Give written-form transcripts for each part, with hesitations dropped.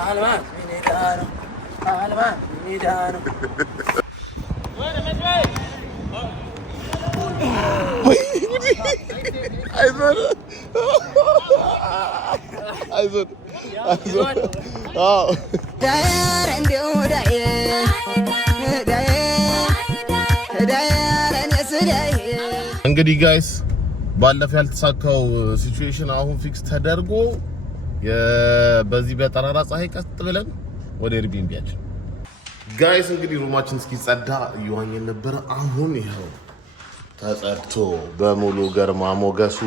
Alman, Minidano. Alman, Minidano. አይዞን እንግዲህ ጋይስ ባለፈው ያልተሳካው ሲቹዌሽን አሁን ፊክስ ተደርጎ በዚህ በጠራራ ፀሐይ ቀጥ ብለን ወደ ኤርቢኤንቢያችን ጋይስ እንግዲህ ሩማችን እስኪጸዳ እየዋኘን ነበር። አሁን ይኸው ተጸድቶ በሙሉ ገርማ ሞገሱ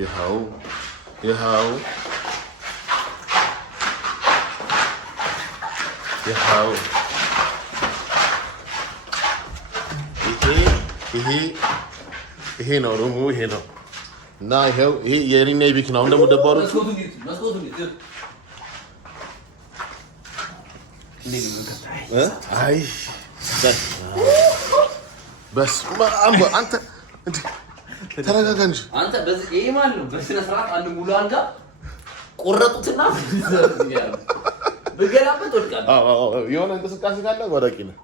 ይኸው ይሄ ነው ሩሙ ይሄ ነው እና ይሄው ይሄ የኔና የቢክ ነው። እንደሞ ደባሮቹ አይ በስ አንተ ተረጋጋ እንጂ አንተ በዚህ ይሄ ማለት ነው። በስነ ስርዓት አንድ ሙሉ አልጋ ቆረጡትና በገላበት ወድቃለሁ። አዎ የሆነ እንቅስቃሴ ካለ ወደቂ ነው።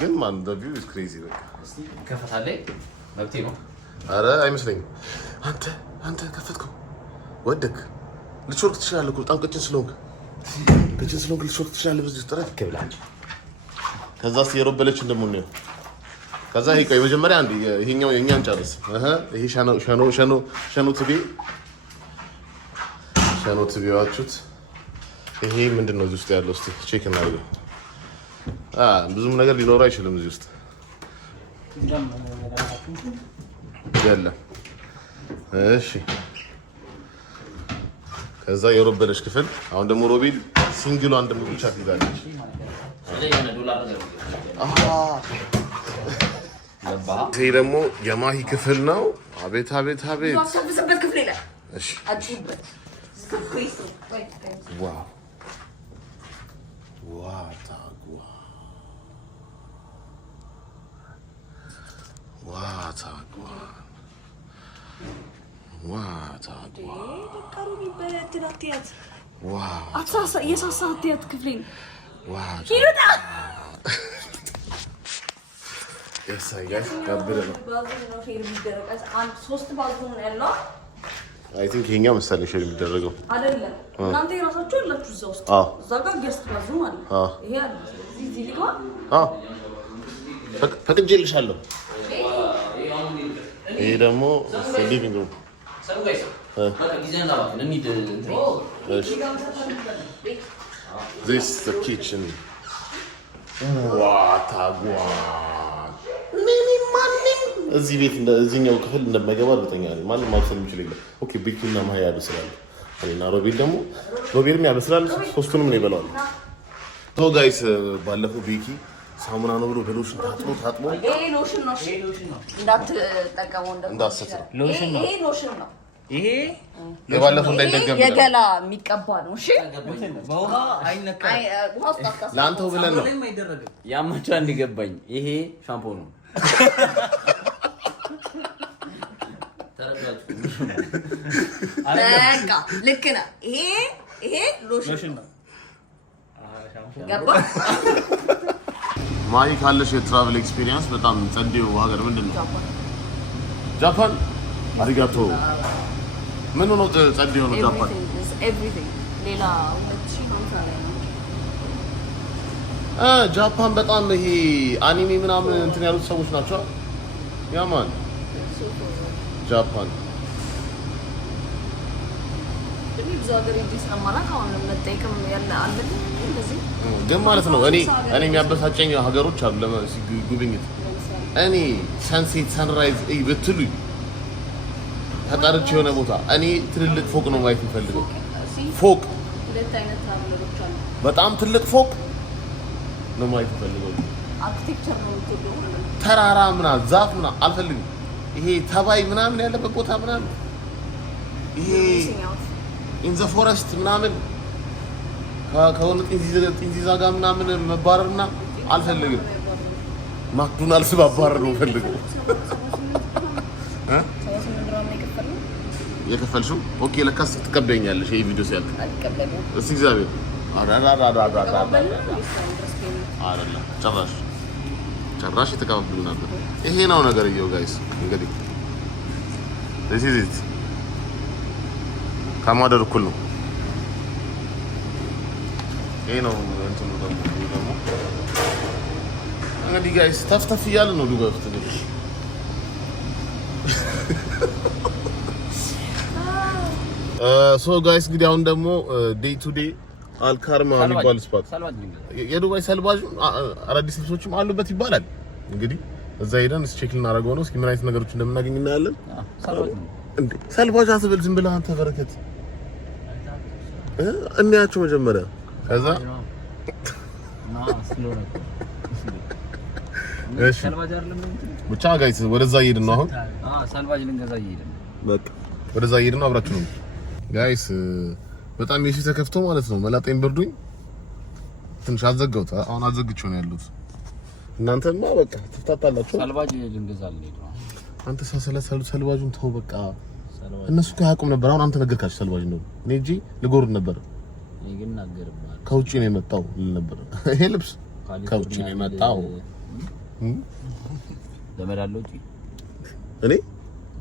ግን ማን the view is crazy በቃ እስቲ ከፈታለኝ መብቴ ነው። አረ አይመስለኝም። አንተ ከፈትከው ወደክ ልትሾርክ ትችላለህ እኮ በጣም ቀጭን ስለሆንክ ልትሾርክ ትችላለህ። በዚህ ጥረት ከብላች ከዛስ የሮበለች እንደምንነው ከዛ ይሄ ቆይ መጀመሪያ አንዴ ይሄኛው የኛን ጨርስ። ይሄ ሸኖ ትቢዋችሁት ይሄ ምንድነው እዚህ ውስጥ ያለው? እስቲ ቼክ እናድርግ። ብዙም ነገር ሊኖር አይችልም እዚህ ውስጥ የለም። እሺ ከዛ የሮበለች ክፍል አሁን ደግሞ ሮቤል ሲንግሉ አንድ ብቻ ትይዛለች። ይሄ ደግሞ የማሂ ክፍል ነው። አቤት አትሰብስበት ክፍል ይላል። እሺ አትይበት አይ ቲንክ ይሄኛው መሰለኝ ሼር የሚደረገው አይደለም። እናንተ የራሳችሁ አላችሁ እዛ ውስጥ እዛ ጋር ገስት ባዙ ማለት ይሄ አለ። እዚህ ሊጋ ፈቅጄልሻለሁ። ይሄ ደግሞ ሊቪንግ ሩም this the kitchen እዚህ ቤት እዚህኛው ክፍል እንደማይገባ እርግጠኛ ነኝ። ማንም ማብሰል የሚችል የለም። ኦኬ ቤኪና ማሂ ያበስላሉ። እኔና ሮቤል ደግሞ ሮቤልም ያበስላል። ሶስቱንም ነው ይበላዋል። ሶ ጋይስ ባለፈው ቤኪ ሳሙና ነው ብሎ በሎሽን ታጥቦ ይሄ ሎሽን ነው እንዳትጠቀመው እንዳትሰራ ሎሽን ነው። ይሄ ሎሽን ነው። ይሄ የባለፈው እንዳይደገም የገላ የሚቀባ ነው። እሺ በውሃ አይነካም። ውሃ ውስጥ አታስቀምጥ። ላንተው ብለን ነው ያማቻ እንዲገባኝ። ይሄ ሻምፖ ነው። በቃ ልክ ነህ። ይሄ ሎሽን ነው። ገባ ማሂ ካለሽ የትራቨል ኤክስፒሪየንስ በጣም ጸዴው ሀገር ምንድን ነው? ጃፓን። አሪጋቶ ምን ነው ጸዴው ነው ጃፓን? ኤቭሪቲንግ ሌላ ጃፓን በጣም ይሄ አኒሜ ምናምን እንትን ያሉት ሰዎች ናቸው። ያማን ጃፓን ግን ማለት ነው። እኔ የሚያበሳጨኝ ሀገሮች አሉ ለጉብኝት። እኔ ሰንሴት ሰንራይዝ ብትሉኝ ተጠርቼ የሆነ ቦታ እኔ ትልልቅ ፎቅ ነው ማየት የምፈልገው። ፎቅ በጣም ትልቅ ፎቅ ነው ማየት የምፈልገው። አርኪቴክቸር ነው የምትወደው? ተራራ ምናምን ዛፍ ምናምን አልፈልግም። ይሄ ተባይ ምናምን ያለበት ቦታ ምናምን ይሄ ኢን ዘ ፎረስት ምናምን ከሆነ ጢንዚዛ ጋር ምናምን መባረርና አልፈልግም። ማክዶናልድስ ባባረር ነው ፈልገው የከፈልሽው? ኦኬ ለካስ ትቀበኛለሽ ይሄ ቪዲዮ ሲያልቅ። አልቀበልም። እስቲ እግዚአብሔር አይደለም ጭራሽ የተቀበሉ ነበር። ይሄ ነው ነገርየው ጋይስ። እንግዲህ this is it ከማደር እኩል ነው። ይሄ ነው እንትኑ ደግሞ እንግዲህ ጋይስ ተፍተፍ እያለ ነው ዱባይ ውስጥ እንግዲህ ሶ ጋይስ እንግዲህ አሁን ደግሞ ዴይ ቱ ዴይ አልካርማ የሚባል ስፖት የዱባይ ሰልባጅ አዳዲስ ልብሶችም አሉበት ይባላል። እንግዲህ እዛ ሄደን ቼክ ልናደርገው ነው። እስኪ ምን አይነት ነገሮች እንደምናገኝ እናያለን። ሰልባጅ አትበል ዝም ብለህ አንተ በረከት እንያቸው መጀመሪያ ከዛ እሺ ብቻ ጋይስ ወደዛ እየሄድን ነው። አሁን ሰልባጅ ልንገዛ እየሄድን ነው። በቃ ወደዛ እየሄድን ነው። አብራችሁ ነው ጋይስ። በጣም የሺ ተከፍቶ ማለት ነው። መላጤን ብርዱኝ ትንሽ አዘጋሁት። አሁን አዘግቼው ነው ያሉት። እናንተማ በቃ ትፍታታላችሁ። ሰልባጅ ልንገዛ ነው። አንተ ሰልባጁን ተው በቃ። እነሱ ከያቁም ነበር። አሁን አንተ ነገርካችሁ ሰልባጅ ነው። እኔ እጂ ልጎርድ ነበር። እኔ ግን ናገርባል። ከውጪ ነው የመጣው ነበር። ይሄ ልብስ ከውጪ ነው የመጣው። ዘመድ አለው እንጂ እኔ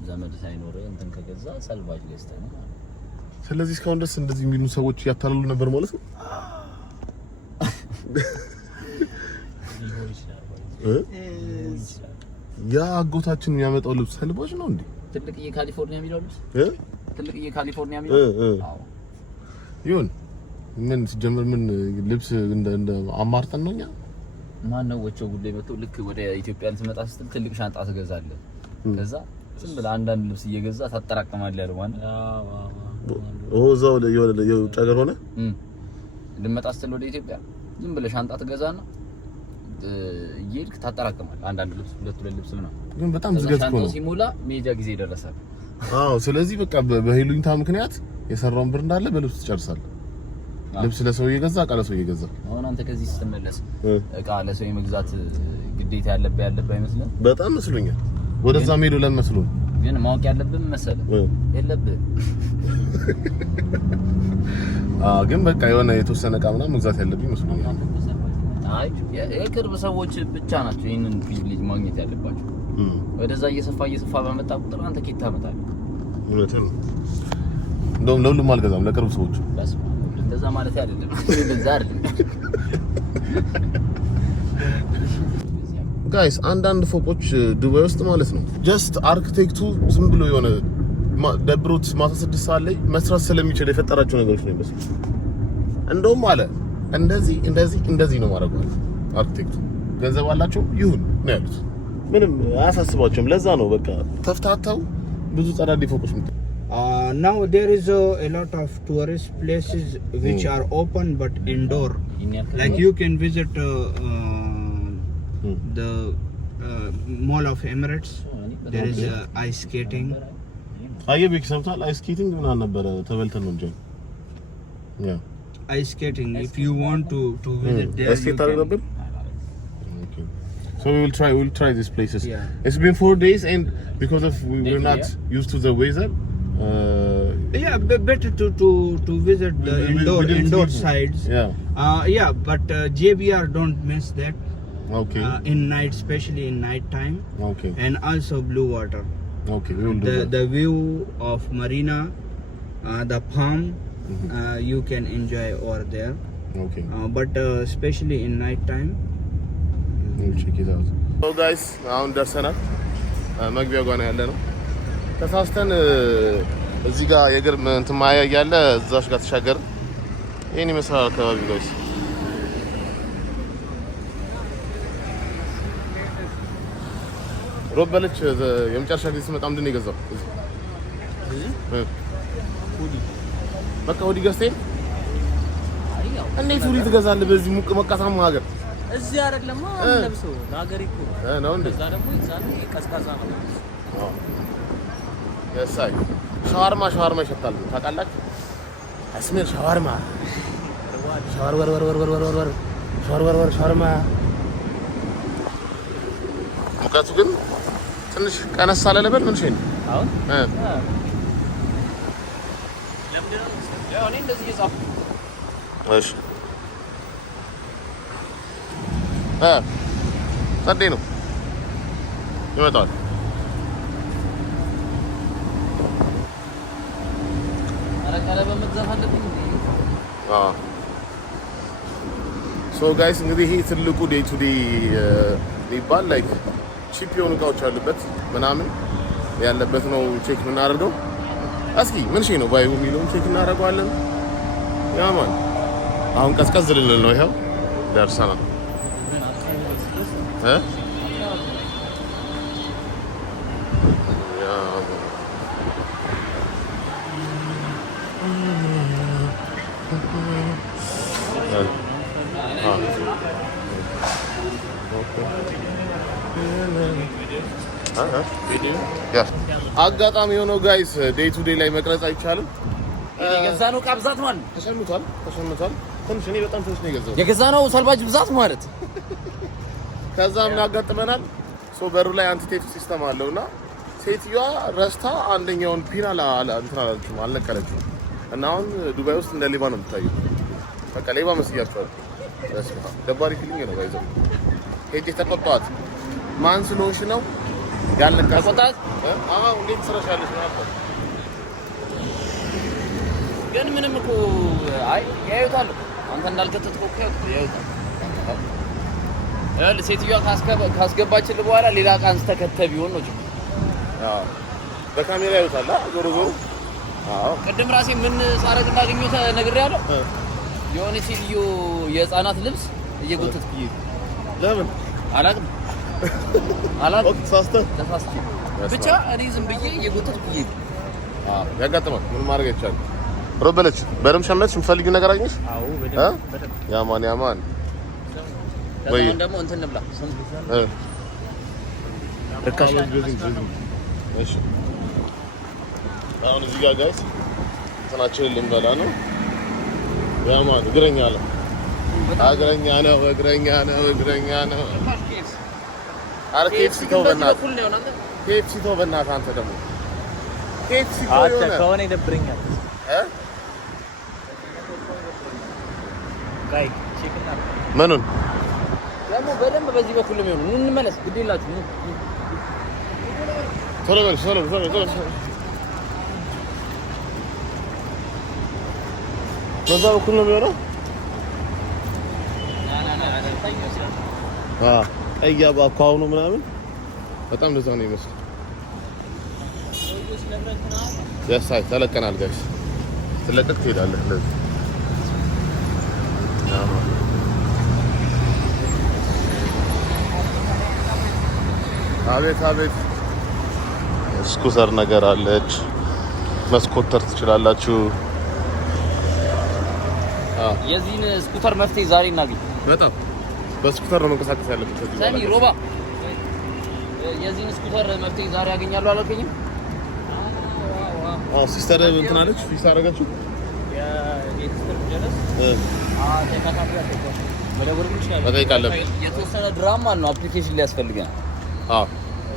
ዘመድ ሳይኖር እንትን ከገዛ ሰልባጅ ገዝተህ ነው። ስለዚህ እስካሁን ድረስ እንደዚህ የሚሉ ሰዎች ያታለሉ ነበር ማለት ነው። ያ አጎታችን የሚያመጣው ልብስ ሰልባጅ ነው እንዴ? ትልቅዬ ካሊፎርኒያ የሚለው ልብስ ትልቅዬ ካሊፎርኒያ የሚለው አዎ ይሁን። ምን ሲጀምር ምን ልብስ እንደ አማርጠን ነው እኛ ማን ነው ወቸው ጉዳይ መጥቶ ልክ ወደ ኢትዮጵያን ስመጣ ስትል ትልቅ ሻንጣ ትገዛለህ። ከዛ ዝም ብለህ አንዳንድ ልብስ እየገዛ ታጠራቅማለህ ያለው ማለት እዛው የውጭ ሀገር ሆነ ልመጣ ስትል ወደ ኢትዮጵያ ዝም ብለህ ሻንጣ ትገዛና እየሄድክ ታጠራቅማለህ። አንዳንድ ልብስ ሁለት ልብስ ምናምን ግን በጣም ዝገት ነው ሲሞላ ሜጃ ጊዜ ደረሰ። አዎ ስለዚህ በቃ በሄሉኝታ ምክንያት የሰራውን ብር እንዳለ በልብስ ትጨርሳለህ። ልብስ ለሰው እየገዛ እቃ ለሰው እየገዛ አሁን አንተ ከዚህ ስትመለስ እቃ ለሰው የመግዛት ግዴታ ያለብህ አይመስልም? በጣም መስሎኛል። ወደዛ ሄዶ ለን መስሎ ግን ማወቅ ያለብህ መሰለህ የለብህ። ግን በቃ የሆነ የተወሰነ እቃ ምናምን መግዛት ያለብኝ መስሎኛል። አይ የቅርብ ሰዎች ብቻ ናቸው ይሄንን ፕሪቪሌጅ ማግኘት ያለባቸው። ወደዛ እየሰፋ በመጣ ቁጥር አንተ ኬት ታመጣለህ። እውነትም እንደውም ለሁሉም አልገዛም ለቅርብ ሰዎች እንደዛ ማለት አይደለም። እንደዛ አይደለም ጋይስ። አንዳንድ ፎቆች ዱባይ ውስጥ ማለት ነው ጀስት አርኪቴክቱ ዝም ብሎ የሆነ ደብሮት ማታ 6 ሰዓት ላይ መስራት ስለሚችል የፈጠራቸው ነገሮች ነው የሚመስሉ። እንደውም አለ እንደዚህ ነው ማድረግ ማለት አርኪቴክቱ ገንዘብ አላቸው ይሁን ነው ያሉት። ምንም አያሳስባቸውም። ለዛ ነው በቃ ተፍታታው ብዙ ጸዳዲ ፎቆች ነው። Now there is a lot of tourist places which are open but indoor. Like you can visit the Mall of Emirates. There is ice skating. አየህ ሰምታል። አይስ ስኬቲንግ ምናምን ነበረ ተበልተን ነው እንጂ ያ ice skating if you want to visit there. Ice skating ነበር። Okay. So we'll try these places. Yeah. It's been 4 days and because of we're not used to the weather. Yeah, better to visit the indoor sides. Yeah. But JBR don't miss that. Okay. In night, especially in night time. Okay. And also Blue Water. Okay, we will do that. The view of Marina, the palm, you can enjoy over there. Okay. But especially in night time. We'll check it out. So guys, አሁን ደርሰናል። መግቢያው ጋር ነው ያለነው። ተሳስተን እዚህ ጋር የእግር እንትን ማያ ያለ እዛሽ ጋር ተሻገር። ይሄን ይመስላል አካባቢው ጋይስ። ሮበለች የመጨረሻ ጊዜ ስመጣ ምንድን ነው የገዛው? ሁዲ በቃ ሁዲ ገዝተህ እንዴት ሁዲ ትገዛለህ? በዚህ ሙቅ መቃታማ ሀገር እዚህ አይደለም ለብሰው ለሀገር እኮ ነው እንዴ? እዛ ደግሞ ይዛል ቀዝቃዛ ነው። የሳይ ሻዋርማ ይሸታል ታውቃላችሁ? አስሜር ሻዋርማ ሻዋርማ ሙቀቱ ግን ትንሽ ቀነስ አለ ለበል ምን ሸኝ አሁን ያው እኔ እንደዚህ እየጻፍኩ እሺ ጸዴ ነው ይመጣል። አረቀለ በመግዛት አለብኝ። ሶ ጋይስ እንግዲህ ይሄ ትልቁ ዴይ ቱ ዴይ ሊባል ላይክ ቺፕ የሆኑ እቃዎች ያሉበት ምናምን ያለበት ነው ቼክ የምናደርገው። እስኪ ምን ነው ባዩ የሚለውን ቼክ እናደርገዋለን። ያማን አሁን ቀዝቀዝ ልንል ነው። ይሄው ደርሰናል። አጋጣሚ የሆነው ጋይስ ዴይ ቱ ዴይ ላይ መቅረጽ አይቻልም። የገዛነው ዕቃ ብዛት ማለት ነው። ተሸምቷል። ትንሽ እኔ በጣም ትንሽ ነው የገዛሁት። የገዛነው ሰልባጅ ብዛት ማለት ከዛ ምን ያጋጥመናል? ሶ በሩ ላይ አንቲ ቴፕ ሲስተም አለውና ሴትዮዋ ረስታ አንደኛውን ፒን አልነቀለችም እና አሁን ዱባይ ውስጥ እንደ ሌባ ነው የምታየው። በቃ ሌባ መስያቸዋል። ደባሪ ፊሊንግ ነው ባይዘው። ሄጄ ተቆጣኋት። ማን ስለሆንሽ ነው ያልነካሽ? ተቆጣት? አዎ እንዴት ትሰራሻለሽ ማለት ግን ምንም እኮ አይ ያዩታል። አንተ እንዳልከተትከው እኮ ያዩታል። ሴትዮዋ ካስገባችልህ በኋላ ሌላ ዕቃ አንስተህ ከተህ ቢሆን ነው ችግር። አዎ በካሜራ ያዩታል። ዞሮ ዞሮ አዎ ቅድም ራሴ ምን ሳረግ እንዳገኘሁ ነግሬያለሁ። የሆነ ሴትዮ የህፃናት ልብስ እየጎተትኩ ለምን አላውቅም። ተሳስቼ ብቻ እኔ ዝም ብዬ እየጎተትኩ ያጋጥማል። ምን ማድረግ አይቻልም። ሮበለች በደምብ ሸመትሽ የምትፈልጊው ነገር አገኘሽ? አዎ በደምብ ያማን ወይ ደግሞ እንትን እንብላ ርካሽ እሺ አሁን እዚህ ጋር ጋይስ እንትናችንን ልንበላ ነው። ያማን እግረኛ ነው አረ ኬፍሲ ተው በእናትህ አንተ ደግሞ ኬፍሲ ከሆነ ይደብረኛል። ጋይ ቼክና ምኑን ደግሞ በደንብ በዚህ በኩል ነው የሚሆነው። እንመለስ ግድ የላችሁ ቶሎ በዛ በኩል ነው የሚሆነው። ቀይ አባካው ነው ምናምን በጣም እንደዛ ነው የሚመስለው። ያሳይ ተለቀናል ጋይስ ትለቀቅ ትሄዳለህ እንደዚህ አቤት ስኩተር ነገር አለች። መስኮተር ትችላላችሁ። የዚህን ስኩተር መፍትሄ ዛሬ እናገኝ። በጣም በስኩተር ነው መንቀሳቀስ ያለበት። ሰሚ ሮባ የዚህን ስኩተር መፍትሄ ዛሬ ያገኛሉ አላልከኝም? ሲስተር እንትን አለች ፊክስ አደረገችው። የተወሰነ ድራማ ነው አፕሊኬሽን ሊያስፈልገናል።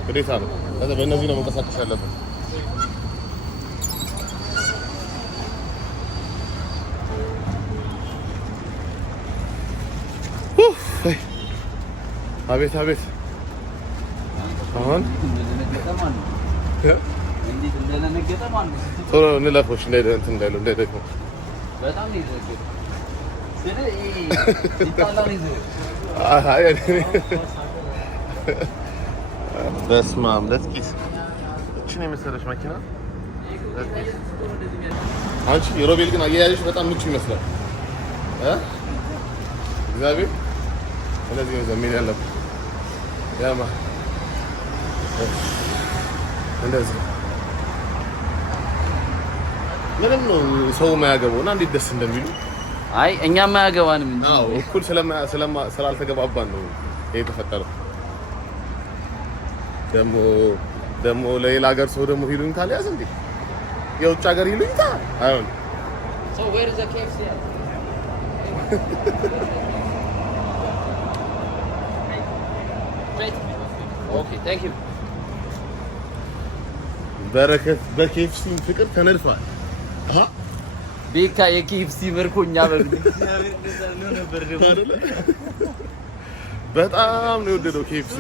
ግዴታ ነው። በእነዚህ ነው መንቀሳቀስ ያለበት። አቤት አሁን ቶሎ እንለፎች እንዳይደግሞ በጣም በስመ አብ ለጥቂት እችን የመሰለች መኪና አንቺ የሮቤል ግን አያያዝሽ በጣም ምቹ ይመስላል። እግዚአብሔር እንደዚህ ነው ዘመን ያለበት ያማ እንደዚህ ምንም ነው ሰው የማያገባው እና እንዴት ደስ እንደሚሉ አይ እኛ የማያገባንም እንጂ እኩል ስላልተገባባን ነው የተፈጠረው። ደግሞ ለሌላ ሀገር ሰው ደግሞ ይሉኝታ ሊያዝ እንዴ የውጭ ሀገር ይሉኝታ አይሆን So where is the KFC at? Okay, thank you. በረከት በኬፍሲ ፍቅር ተነድፏል። ቤካ የኬኤፍሲ ምርኮኛ በል በጣም ነው የወደደው ኬኤፍሲ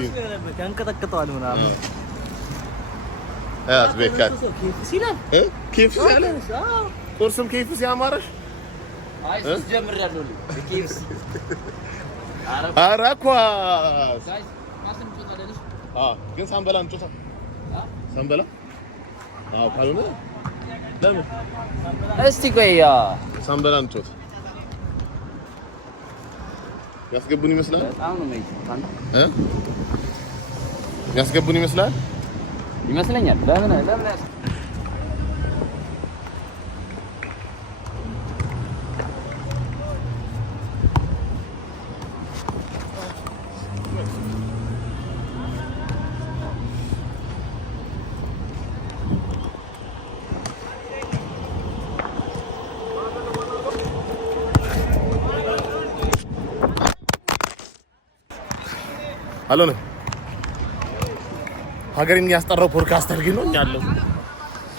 ያንቀጠቅጠዋል ምናምን ቤካ ኬኤፍሲ አለ ቁርስም ኬኤፍሲ አማረሽ አይ ጀምሬያለሁ ኬኤፍሲ ኧረ ኳስ ግን ሳንበላ እንጮታ ሳንበላ ካልሆነ ለምን እስቲ ቆያ ሳንበላ እንጮት ያስገቡን ይመስላል በጣም ነው ማለት ያስገቡን ይመስላል ይመስለኛል ለምን አሎነ ሀገርን ያስጠራው ፖድካስተር ግን ነው ያለው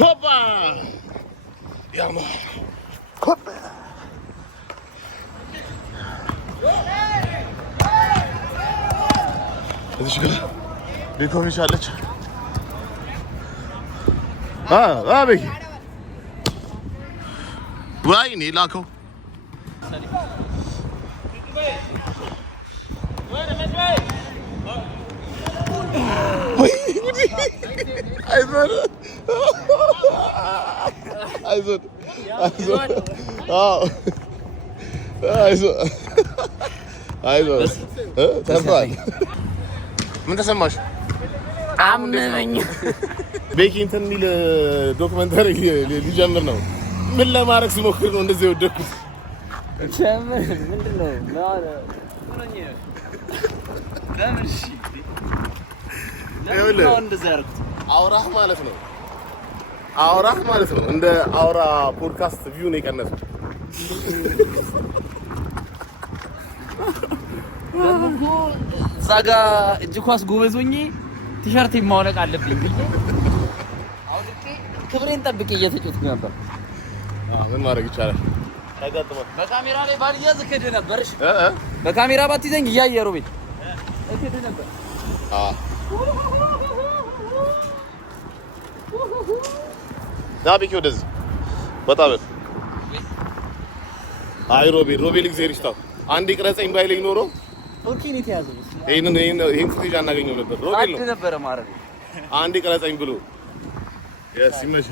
ሆባ ያማ ሆባ እዚህ ጋር ሊኮቪች አለች አቤት ወይኔ ላከው አይዞህ ተንፋል ምን ተሰማሽ? አመመኝ ቤኪ እንትን የሚል ዶክመንተሪ ሊጀምር ነው። ምን ለማድረግ ሲሞክር ነው እንደዚህ የወደኩት? ምንድነው አውራህ ማለት ነው። አውራህ ማለት ነው። እንደ አውራ ፖድካስት ቪው ነው የቀነሰው። ዛጋ እጅ ኳስ ጎበዝ ሆኜ ቲሸርት ማውለቅ አለብኝ ብዬ አውልቄ ክብሬን ጠብቄ እየተጫወትኩ ነበር። ምን ማድረግ ይቻላል? በካሜራ ላይ ባልያዝ እከድ ነበርሽ። በካሜራ ባትይዘኝ እያየሩ ቤት እከድ ነበር። ዳቢክ ወደዚህ በጣም አይ ሮቤል እግዚአብሔር ይስጣው። አንድ ቅረጸኝ ባይለኝ ኖሮ ኦኬኒቲ ያዘው ይሄን ፉቴጅ አናገኘው ነበር። ሮቤል ነው ነበር ማለት አንድ ቅረጸኝ ብሎ ሲመሽ